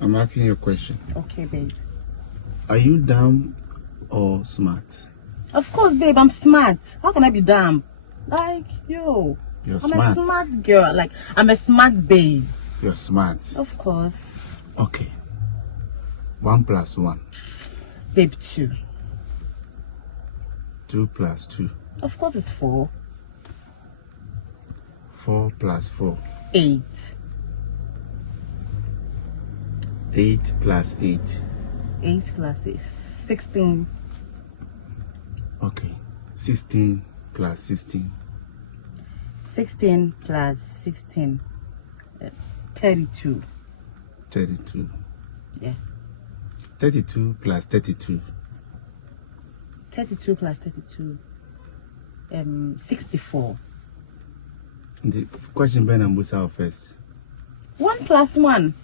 I'm asking you a question. Okay, babe. Are you dumb or smart? Of course, babe, I'm smart. How can I be dumb? Like, You're I'm smart. a smart girl. Like, I'm a smart babe. You're smart. Of course. Okay. 1 + 1. Babe, 2. 2 + 2. Of course, it's 4. 4 + 4. 8. 8 + 8. 8 plus 8. 16. Okay. 16 + 16. 16 plus 16. 32. 32. Yeah. 32 + 32. 32 plus 32. 64. The question Ben and Busa first. 1 plus 1.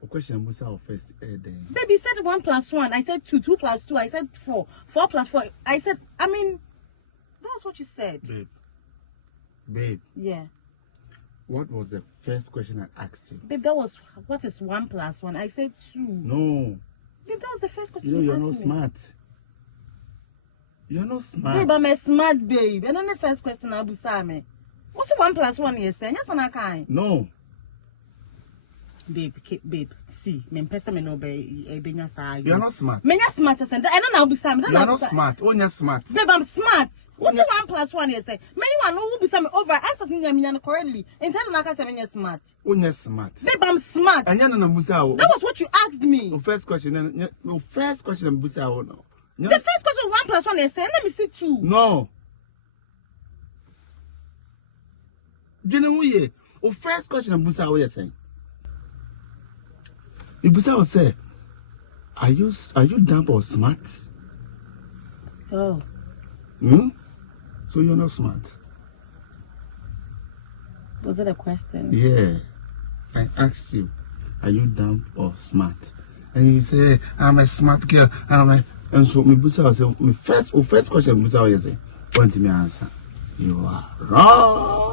The question Busa first. Baby, you said 1 plus 1. I said 2. 2 plus 2. I said 4. 4 plus 4. I said, that's what you said. Babe. Yeah. What was the first question I asked you? Babe, that was, what is 1 plus 1? I said 2. No. Babe, that was the first question You know, you you're asked not me. smart. You're not smart. Babe, I'm a smart babe. And then the first question I'll be saying, what's 1 plus 1 you saying? Yes, I can't. No. Babe, see, me person me no be You're not smart. Me not smart, and I don't know be saying. You're not smart. Oh, you're smart. Babe, I'm smart. What's 1 plus 1 you say? Me you want who be saying over answers me correctly. In time na ka say me smart. Oh, you're smart. Babe, I'm smart. And you're not Busa. That was what you asked me. The first question. No, first question Busa. No. The first question 1 plus 1 you say. Let me see 2. No. You know what? The first question Busa what you saying? Busa will say, are you dumb or smart? Oh. So you're not smart. Was that a question? Yeah. I asked you, are you dumb or smart? And you say, I'm a smart girl. And so me Busa will say, first question Busa will say, want me answer. You are wrong.